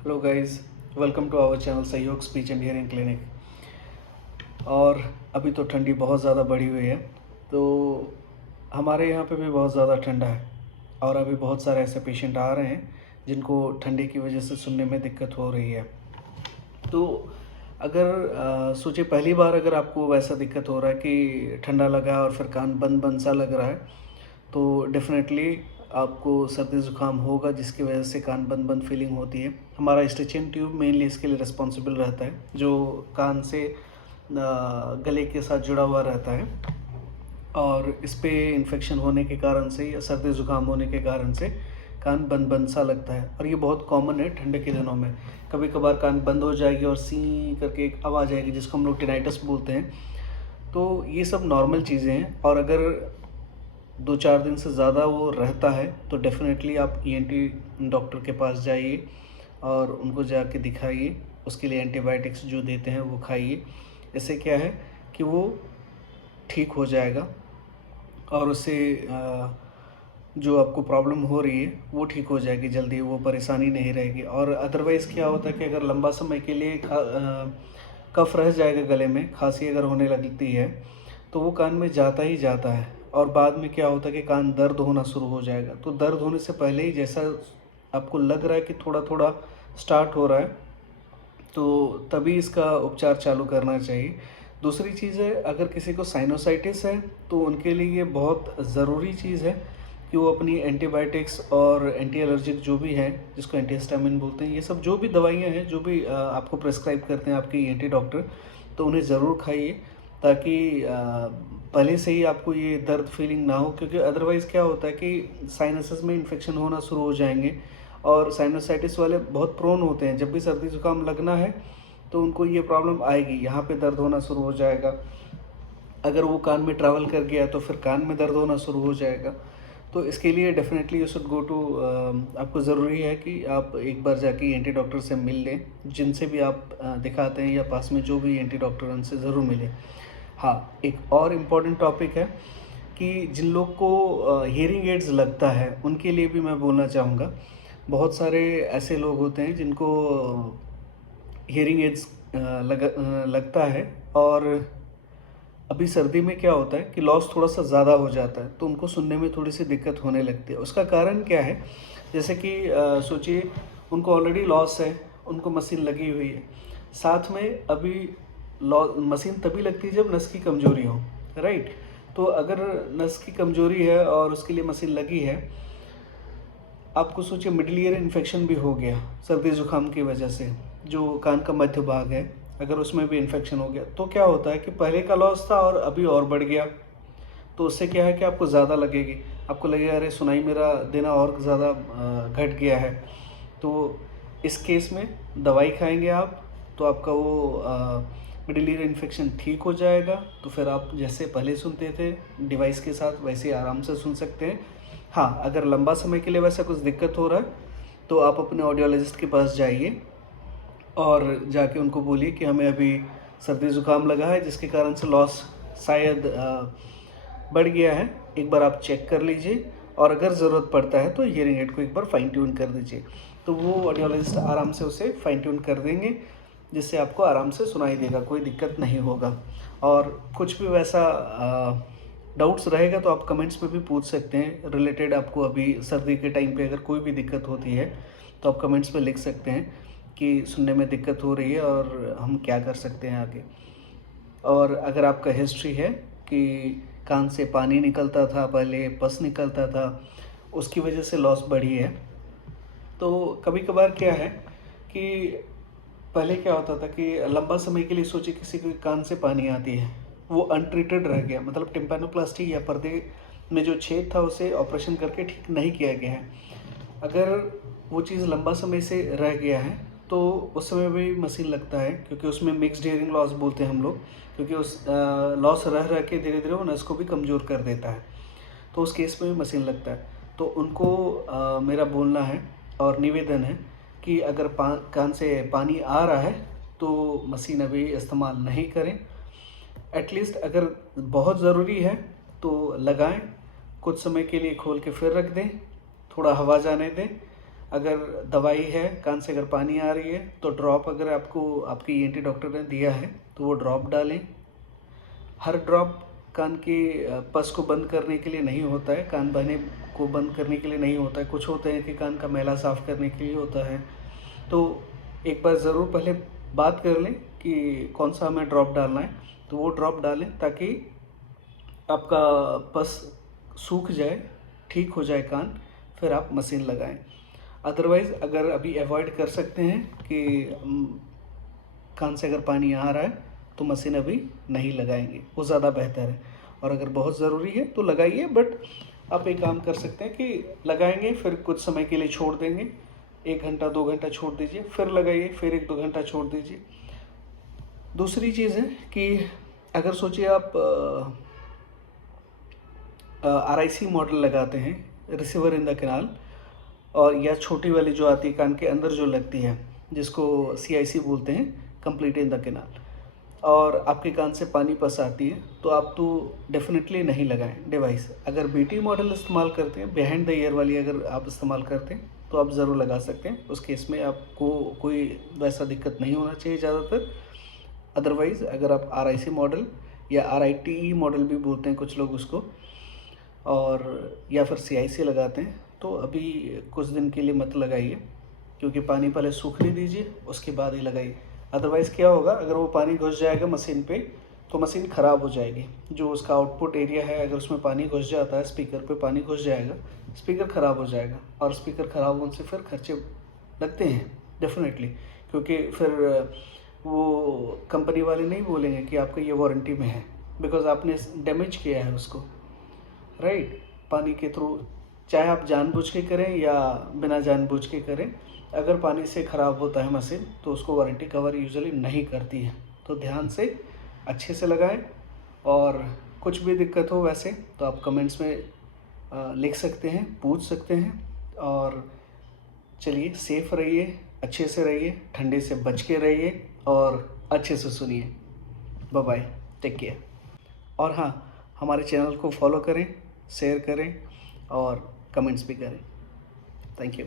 Hello guys, welcome to our channel Sahyog speech and hearing clinic. और अभी तो ठंडी बहुत ज़्यादा बढ़ी हुई है, तो हमारे यहाँ पे भी बहुत ज़्यादा ठंडा है। और अभी बहुत सारे ऐसे पेशेंट आ रहे हैं जिनको ठंडी की वजह से सुनने में दिक्कत हो रही है। तो अगर सोचिए पहली बार अगर आपको वैसा दिक्कत हो रहा है कि ठंडा लगा है और फिर कान बंद बंद सा लग रहा है, तो डेफ़िनेटली आपको सर्दी ज़ुकाम होगा, जिसकी वजह से कान बंद बंद फीलिंग होती है। हमारा स्टिचिंग ट्यूब मेनली इसके लिए रिस्पॉन्सिबल रहता है, जो कान से गले के साथ जुड़ा हुआ रहता है। और इस पे इन्फेक्शन होने के कारण से या सर्दी ज़ुकाम होने के कारण से कान बंद बंद सा लगता है। और ये बहुत कॉमन है ठंडे के दिनों में। कभी कभार कान बंद हो जाएगी और सी करके एक आवाज़ आएगी, जिसको हम लोग टिनाइटस बोलते हैं। तो ये सब नॉर्मल चीज़ें हैं। और अगर 2-4 दिन से ज़्यादा वो रहता है तो डेफ़िनेटली आप ईएनटी डॉक्टर के पास जाइए और उनको जाके दिखाइए। उसके लिए एंटीबायोटिक्स जो देते हैं वो खाइए। इससे क्या है कि वो ठीक हो जाएगा और उससे जो आपको प्रॉब्लम हो रही है वो ठीक हो जाएगी जल्दी, वो परेशानी नहीं रहेगी। और अदरवाइज़ क्या होता है कि अगर लंबा समय के लिए कफ रह जाएगा गले में, खांसी अगर होने लगती है तो वो कान में जाता ही जाता है। और बाद में क्या होता है कि कान दर्द होना शुरू हो जाएगा। तो दर्द होने से पहले ही जैसा आपको लग रहा है कि थोड़ा थोड़ा स्टार्ट हो रहा है, तो तभी इसका उपचार चालू करना चाहिए। दूसरी चीज़ है, अगर किसी को साइनोसाइटिस है तो उनके लिए ये बहुत ज़रूरी चीज़ है कि वो अपनी एंटीबायोटिक्स और एंटी एलर्जिक जो भी हैं, जिसको एंटीहिस्टामिन बोलते हैं, ये सब जो भी दवाइयाँ हैं, जो भी आपको प्रेस्क्राइब करते हैं आपके ईएनटी डॉक्टर, तो उन्हें ज़रूर खाइए, ताकि पहले से ही आपको ये दर्द फीलिंग ना हो। क्योंकि अदरवाइज़ क्या होता है कि साइनसेस में इन्फेक्शन होना शुरू हो जाएंगे। और साइनोसाइटिस वाले बहुत प्रोन होते हैं, जब भी सर्दी ज़ुकाम लगना है तो उनको ये प्रॉब्लम आएगी, यहाँ पे दर्द होना शुरू हो जाएगा। अगर वो कान में ट्रैवल कर गया तो फिर कान में दर्द होना शुरू हो जाएगा। तो इसके लिए definitely you should go to, आपको ज़रूरी है कि आप एक बार जाके ईएनटी डॉक्टर से मिल लें, जिनसे भी आप दिखाते हैं, या पास में जो भी ईएनटी डॉक्टर हैं उनसे ज़रूर मिलें। हाँ, एक और इम्पॉर्टेंट टॉपिक है कि जिन लोग को हियरिंग एड्स लगता है उनके लिए भी मैं बोलना चाहूँगा। बहुत सारे ऐसे लोग होते हैं जिनको हियरिंग एड्स लगता है, और अभी सर्दी में क्या होता है कि लॉस थोड़ा सा ज़्यादा हो जाता है, तो उनको सुनने में थोड़ी सी दिक्कत होने लगती है। उसका कारण क्या है? जैसे कि सोचिए उनको ऑलरेडी लॉस है, उनको मशीन लगी हुई है, साथ में अभी लॉ मशीन तभी लगती है जब नस की कमज़ोरी हो, राइट? तो अगर नस की कमज़ोरी है और उसके लिए मशीन लगी है, आपको सोचिए मिडल ईयर इन्फेक्शन भी हो गया सर्दी ज़ुकाम की वजह से, जो कान का मध्य भाग है, अगर उसमें भी इन्फेक्शन हो गया, तो क्या होता है कि पहले का लॉस था और अभी और बढ़ गया। तो उससे क्या है कि आपको ज़्यादा लगेगी, आपको लगेगा अरे सुनाई मेरा देना और ज़्यादा घट गया है। तो इस केस में दवाई खाएंगे आप, तो आपका वो मिडल ईयर इन्फेक्शन ठीक हो जाएगा। तो फिर आप जैसे पहले सुनते थे डिवाइस के साथ, वैसे ही आराम से सुन सकते हैं। हाँ, अगर लंबा समय के लिए वैसा कुछ दिक्कत हो रहा है तो आप अपने ऑडियोलॉजिस्ट के पास जाइए और जाके उनको बोलिए कि हमें अभी सर्दी ज़ुकाम लगा है, जिसके कारण से लॉस शायद बढ़ गया है, एक बार आप चेक कर लीजिए। और अगर ज़रूरत पड़ता है तो हियरिंग एड को एक बार फाइन ट्यून कर दीजिए, तो वो ऑडियोलॉजिस्ट आराम से उसे फाइन ट्यून कर देंगे, जिससे आपको आराम से सुनाई देगा, कोई दिक्कत नहीं होगा। और कुछ भी वैसा डाउट्स रहेगा तो आप कमेंट्स में भी पूछ सकते हैं रिलेटेड। आपको अभी सर्दी के टाइम पे अगर कोई भी दिक्कत होती है तो आप कमेंट्स में लिख सकते हैं कि सुनने में दिक्कत हो रही है और हम क्या कर सकते हैं आगे। और अगर आपका हिस्ट्री है कि कान से पानी निकलता था पहले, पस निकलता था, उसकी वजह से लॉस बढ़ी है, तो कभी कभार क्या है कि पहले क्या होता था कि लंबा समय के लिए सोचिए किसी के कान से पानी आती है, वो अनट्रीटेड रह गया, मतलब टिम्पैनोप्लास्टी या पर्दे में जो छेद था उसे ऑपरेशन करके ठीक नहीं किया गया है। अगर वो चीज़ लंबा समय से रह गया है तो उस समय भी मशीन लगता है, क्योंकि उसमें मिक्स्ड हियरिंग लॉस बोलते हैं हम लोग, क्योंकि उस लॉस रह रह के धीरे धीरे वो नस को भी कमज़ोर कर देता है। तो उस केस में भी मशीन लगता है। तो उनको मेरा बोलना है और निवेदन है कि अगर कान से पानी आ रहा है तो मशीन अभी इस्तेमाल नहीं करें। एटलीस्ट अगर बहुत ज़रूरी है तो लगाएं, कुछ समय के लिए खोल के फिर रख दें, थोड़ा हवा जाने दें, अगर दवाई है, कान से अगर पानी आ रही है तो ड्रॉप अगर आपको आपके ईएनटी डॉक्टर ने दिया है तो वो ड्रॉप डालें। हर ड्रॉप कान के पस को बंद करने के लिए नहीं होता है, कान बहने को बंद करने के लिए नहीं होता है। कुछ होते हैं कि कान का मैला साफ़ करने के लिए होता है। तो एक बार ज़रूर पहले बात कर लें कि कौन सा हमें ड्रॉप डालना है, तो वो ड्रॉप डालें ताकि आपका पस सूख जाए, ठीक हो जाए कान, फिर आप मशीन लगाएं। अदरवाइज़ अगर अभी अवॉइड कर सकते हैं कि कान से अगर पानी आ रहा है तो मशीन अभी नहीं लगाएंगे, वो ज़्यादा बेहतर है। और अगर बहुत ज़रूरी है तो लगाइए, बट आप एक काम कर सकते हैं कि लगाएंगे फिर कुछ समय के लिए छोड़ देंगे, 1 घंटा 2 घंटा छोड़ दीजिए, फिर लगाइए, फिर 1-2 घंटा छोड़ दीजिए। दूसरी चीज़ है कि अगर सोचिए आप RIC मॉडल लगाते हैं, रिसीवर इन द कैनाल, और या छोटी वाली जो आती है कान के अंदर जो लगती है, जिसको CIC बोलते हैं, कंप्लीट इन द कैनाल, और आपके कान से पानी पस आती है, तो आप तो डेफिनेटली नहीं लगाएं डिवाइस। अगर BT मॉडल इस्तेमाल करते हैं, बिहाइंड द ईयर वाली अगर आप इस्तेमाल करते हैं तो आप ज़रूर लगा सकते हैं। उस केस में आपको कोई वैसा दिक्कत नहीं होना चाहिए ज़्यादातर। अदरवाइज़ अगर आप RIC मॉडल या RITE मॉडल भी बोलते हैं कुछ लोग उसको, और या फिर CIC लगाते हैं, तो अभी कुछ दिन के लिए मत लगाइए, क्योंकि पानी पहले सूखने दीजिए, उसके बाद ही लगाइए। अदरवाइज़ क्या होगा, अगर वो पानी घुस जाएगा मशीन पे तो मशीन ख़राब हो जाएगी। जो उसका आउटपुट एरिया है, अगर उसमें पानी घुस जाता है, स्पीकर पे पानी घुस जाएगा, स्पीकर ख़राब हो जाएगा, और स्पीकर ख़राब होने से फिर खर्चे लगते हैं डेफिनेटली, क्योंकि फिर वो कंपनी वाले नहीं बोलेंगे कि आपका ये वारंटी में है, बिकॉज आपने डैमेज किया है उसको, राइट, पानी के थ्रू। चाहे आप जानबूझ के करें या बिना जानबूझ के करें, अगर पानी से ख़राब होता है मशीन तो उसको वारंटी कवर यूजुअली नहीं करती है। तो ध्यान से अच्छे से लगाएं, और कुछ भी दिक्कत हो वैसे तो आप कमेंट्स में लिख सकते हैं, पूछ सकते हैं। और चलिए, सेफ़ रहिए, अच्छे से रहिए, ठंडे से बच के रहिए, और अच्छे से सुनिए। Bye bye, take care. और हाँ, हमारे चैनल को फॉलो करें, शेयर करें और कमेंट्स भी करें। Thank you.